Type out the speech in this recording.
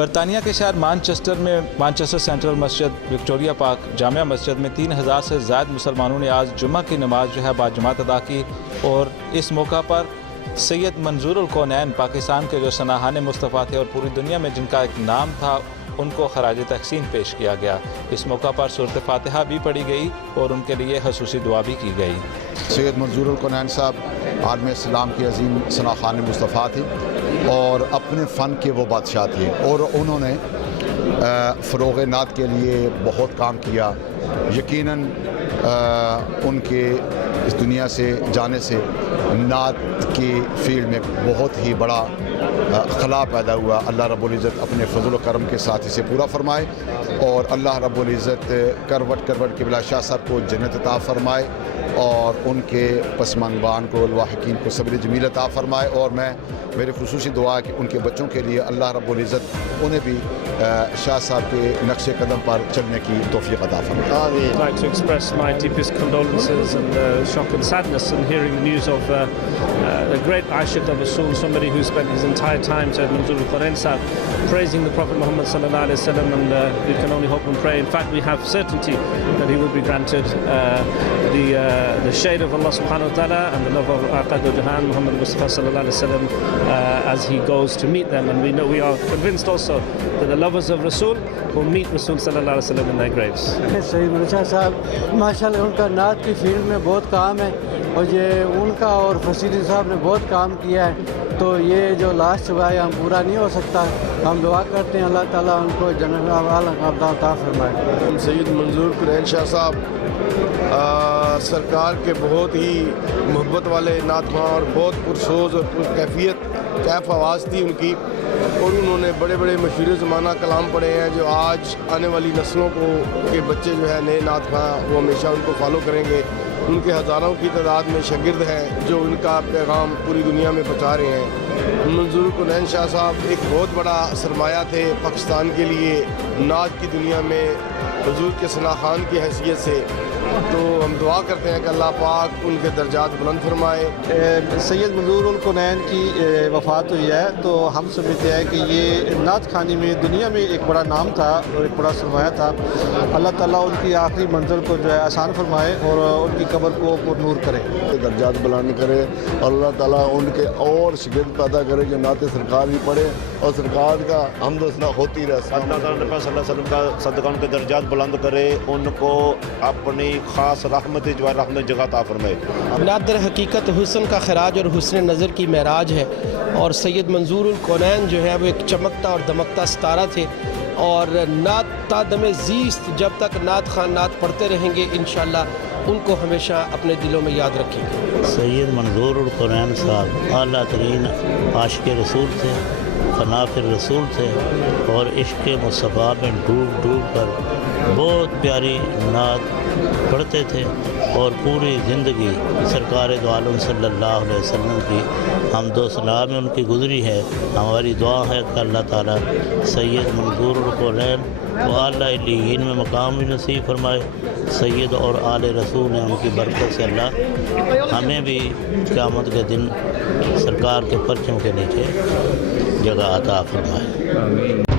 برطانیہ کے شہر مانچسٹر میں مانچسٹر سینٹرل مسجد وکٹوریہ پارک جامعہ مسجد میں 3000 سے زائد مسلمانوں نے آج جمعہ کی نماز باجماعت ادا کی، اور اس موقع پر سید منظور الکونین پاکستان کے جو سناہان مصطفیٰ تھے اور پوری دنیا میں جن کا ایک نام تھا، ان کو خراج تحسین پیش کیا گیا۔ اس موقع پر سورۃ فاتحہ بھی پڑھی گئی اور ان کے لیے خصوصی دعا بھی کی گئی۔ سید منظور الکونین صاحب عالم اسلام کی عظیم سناخان مصطفیٰ تھے اور اپنے فن کے وہ بادشاہ تھے، اور انہوں نے فروغ نعت کے لیے بہت کام کیا۔ یقیناً ان کے اس دنیا سے جانے سے نعت کی فیلڈ میں بہت ہی بڑا خلا پیدا ہوا۔ اللہ رب العزت اپنے فضل و کرم کے ساتھ اسے پورا فرمائے، اور اللہ رب العزت کروٹ کروٹ کے بلا شاہ صاحب کو جنت عطا فرمائے، اور ان کے پسماندگان کو الواحقین کو صبر جمیل عطا فرمائے۔ اور میری خصوصی دعا ہے کہ ان کے بچوں کے لیے اللہ رب العزت انہیں بھی شاہ صاحب کے نقش قدم پر چلنے کی توفیق عطا فرمائے۔ I'd like to express my deepest condolences and shock and sadness in hearing the news of a great Aashiq of Rasool, somebody who spent his entire time, Sayyid Manzoor al-Qunayn Sahib, praising the Prophet Muhammad sallallahu alaihi wasallam, and we can only hope and pray. In fact, we have certainty that he will be granted the shade of Allah subhanahu wa ta'ala and the love of Aqad al-Jahan Muhammad Mustafa sallallahu alaihi wasallam as he goes to meet them. And we are convinced also that the lovers of Rasool will meet Rasool sallallahu alaihi wasallam in their graves. سید منظور صاحب ماشاءاللہ ان کا نعت کی field میں بہت کام ہے، اور یہ ان کا اور فصیل صاحب نے بہت کام کیا ہے، تو یہ جو لاسٹ ہوا ہے ہم پورا نہیں ہو سکتا۔ ہم دعا کرتے ہیں اللہ تعالیٰ ان کو جنت عطا فرمائے۔ سید منظور الکونین شاہ صاحب سرکار کے بہت ہی محبت والے نعت خواں اور بہت پرسوز اور کیف آواز تھی ان کی، اور انہوں نے بڑے بڑے مشہور زمانہ کلام پڑھے ہیں جو آج آنے والی نسلوں کے بچے جو ہے نئے نعت خواں وہ ہمیشہ ان کو فالو کریں گے۔ ان کے ہزاروں کی تعداد میں شاگرد ہیں جو ان کا پیغام پوری دنیا میں پہنچا رہے ہیں۔ منظور الکونین شاہ صاحب ایک بہت بڑا سرمایہ تھے پاکستان کے لیے نعت کی دنیا میں حضور کے ثناخان کی حیثیت سے، تو ہم دعا کرتے ہیں کہ اللہ پاک ان کے درجات بلند فرمائے۔ سید منظور الکونین کی وفات ہوئی ہے، تو ہم سمجھتے ہیں کہ یہ نعت خوانی میں دنیا میں ایک بڑا نام تھا اور ایک بڑا سرمایہ تھا۔ اللہ تعالیٰ ان کی آخری منزل کو جو ہے آسان فرمائے اور ان کی قبر کو پر نور کرے، درجات بلند کرے، اور اللہ تعالیٰ ان کے اور شاگرد پیدا کرے جو نعت سرکار بھی پڑھے اور سرکار کا حمد و ثنا ہوتی رہے۔ اللہ تعالیٰ صلی اللہ علیہ وسلم کا صدقہ ان کے درجات بلند کرے، ان کو اپنی خاص رحمت جگہ عطا فرمائے۔ نعت در حقیقت حسن کا خراج اور حسن نظر کی معراج ہے، اور سید منظور الکونین جو ہے وہ ایک چمکتا اور دمکتا ستارہ تھے، اور نعت تا دم زیست جب تک نعت خان نعت پڑھتے رہیں گے انشاءاللہ ان کو ہمیشہ اپنے دلوں میں یاد رکھیں گے۔ سید منظور الکونین صاحب اعلیٰ ترین عاشق رسول تھے، فنا فی الرسول تھے، اور عشق مصطفیٰ میں ڈوب ڈوب کر بہت پیاری نعت پڑھتے تھے، اور پوری زندگی سرکار دو عالم صلی اللہ علیہ وسلم کی حمد و ثنا میں ان کی گزری ہے۔ ہماری دعا ہے کہ اللہ تعالیٰ سید منظور الکونین کو اعلیٰ علیین میں مقام بھی نصیب فرمائے۔ سید اور آل رسول ہیں، ان کی برکت سے اللہ ہمیں بھی قیامت کے دن سرکار کے پرچم کے نیچے جگہ عطا فرمائے۔